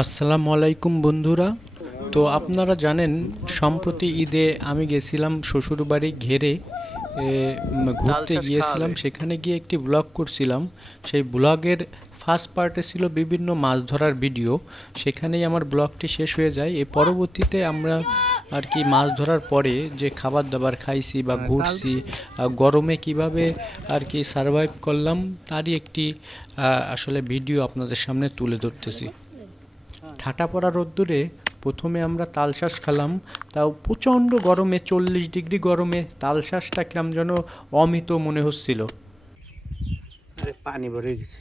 আসসালামু আলাইকুম বন্ধুরা। তো আপনারা জানেন সম্প্রতি ঈদে আমি গেছিলাম শ্বশুরবাড়ি ঘেরে ঘুরতে গিয়েছিলাম। সেখানে গিয়ে একটি ব্লগ করছিলাম। সেই ব্লগের ফার্স্ট পার্টে ছিল বিভিন্ন মাছ ধরার ভিডিও সেখানেই আমার ব্লগটি শেষ হয়ে যায়। এ পরবর্তীতে আমরা আর কি মাছ ধরার পরে যে খাবার দাবার খাইছি বা ঘুরছি গরমে কীভাবে আর কি সারভাইভ করলাম তারই একটি আসলে ভিডিও আপনাদের সামনে তুলে ধরতেছি। ঠাটা পড়া রোদ্দুরে প্রথমে আমরা তালশ্বাস খেলাম তাও প্রচণ্ড গরমে চল্লিশ ডিগ্রি গরমে তালশ্বাসটা কিরম যেন অমিত মনে হচ্ছিল। পানি ভরে গেছে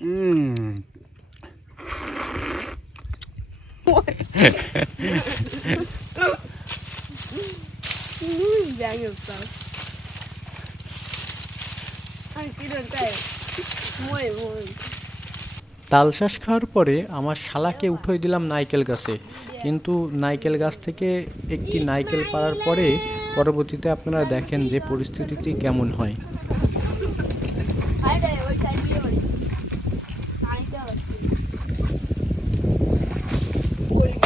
হুম মই তালশ্বাস খাওয়ার পরে আমার শালাকে উঠোই দিলাম নাইকেল গাছে। কিন্তু নাইকেল গাছ থেকে একটি নাইকেল পাড়ার পরে পরবর্তীতে আপনারা দেখেন যে পরিস্থিতিটি কেমন হয় আরে ওই সাইড দিয়ে ওই আইতা এই টোটা নিয়ে-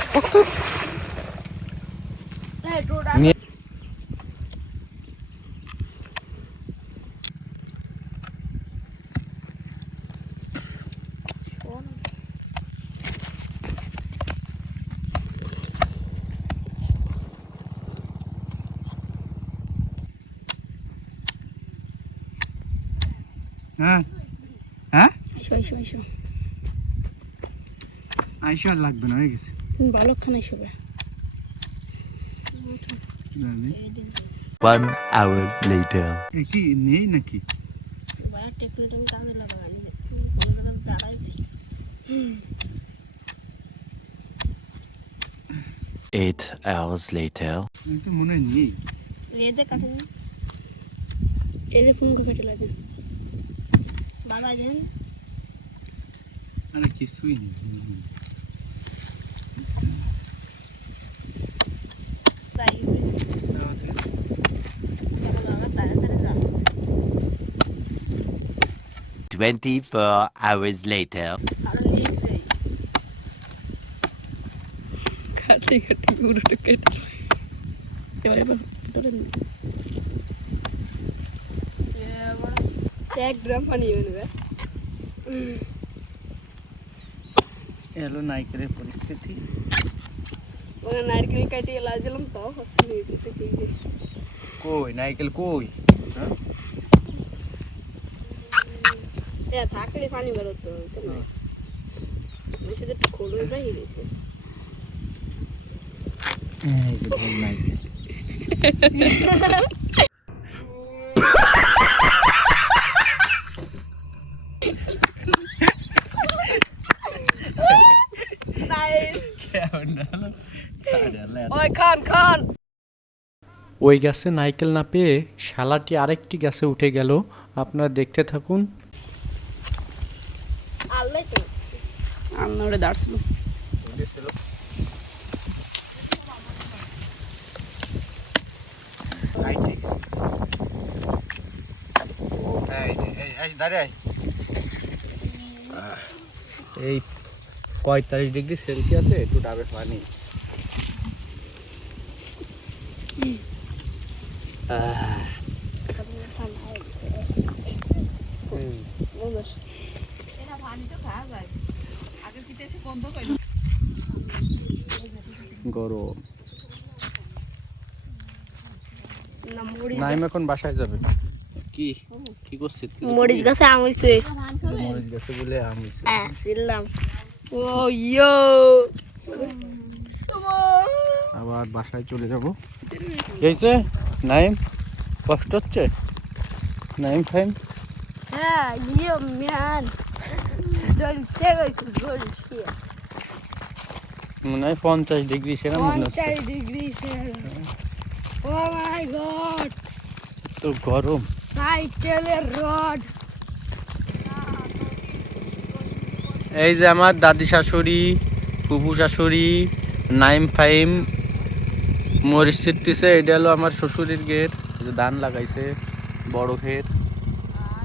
হ্যাঁ হ্যাঁ আইসো আইসো আইসো আইসা আর লাগবে না হয়ে গেছে তুমি ভালো খানা হিসেবে। One hour later. কি নেই নাকি? Eight hours later. মনে হয় নেই। এতে কাটেন এতে ফোন করে কেটে লাগে। বাবা আরে কিছুই নেই। Twenty-four hours later. কারণ নিয়েছে কাটি কাটি পুরোটা কেটে এবার এবার ধরে নি এক গ্রাম পানি বেরোবে এলো নাইকেলের পরিস্থিতি। ওখানে নারকেল কাটিয়ে লাজলাম তো কই নাইকেল কই? এ থাকলে পানি বেরোতো শুধু একটু খোলই এই যে ভুল নাইকেল ওই খান খান। ওই গাছে নাইকেল না পেয়ে শালাটি আরেকটি গাছে উঠে গেল। আপনারা দেখতে থাকুন। আল্লাহ তো। আল্লাহ ওরে দাঁড়ছিল এই পঁয়তাল্লিশ ডিগ্রি সেলসিয়াসে একটু ডাবের পানি। আহ, হুম, গরম মরিচ নাইম এখন বাসায় যাবে। কি? কি করছিস? মরিচ গাছে আম হইছে। মরিচ গেছে বলে আমি হ্যাঁ ছিলাম ইয়ো আবার বাসায় চলে যাব। গেছে নাইম কষ্ট হচ্ছে? নাইম ফাইম? হ্যাঁ ইয়ো ম্যান। জ্বলছে গেছে জ্বলছে। মনে হয় পঞ্চাশ ডিগ্রি সেরকম মনে হচ্ছে। ডিগ্রি ও মাই গড তো গরম। সাইকেলের রড এই যে আমার দাদি শাশুড়ি, ফুফু শাশুড়ি, নাইম ফাইম, মরিচ ছিটতেছে, এটা হলো আমার শ্বশুরের এই যে ধান লাগাইছে, বড় ঘের।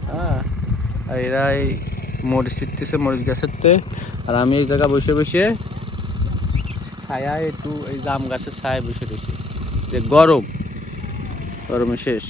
হ্যাঁ এরা এই মরিচ ছিটতেছে, মরিচ গাছের তে আর আমি এই জায়গা বসে বসে ছায়া একটু এই জাম গাছের ছায়া বসে রয়েছি। যে গরম, গরমে শেষ।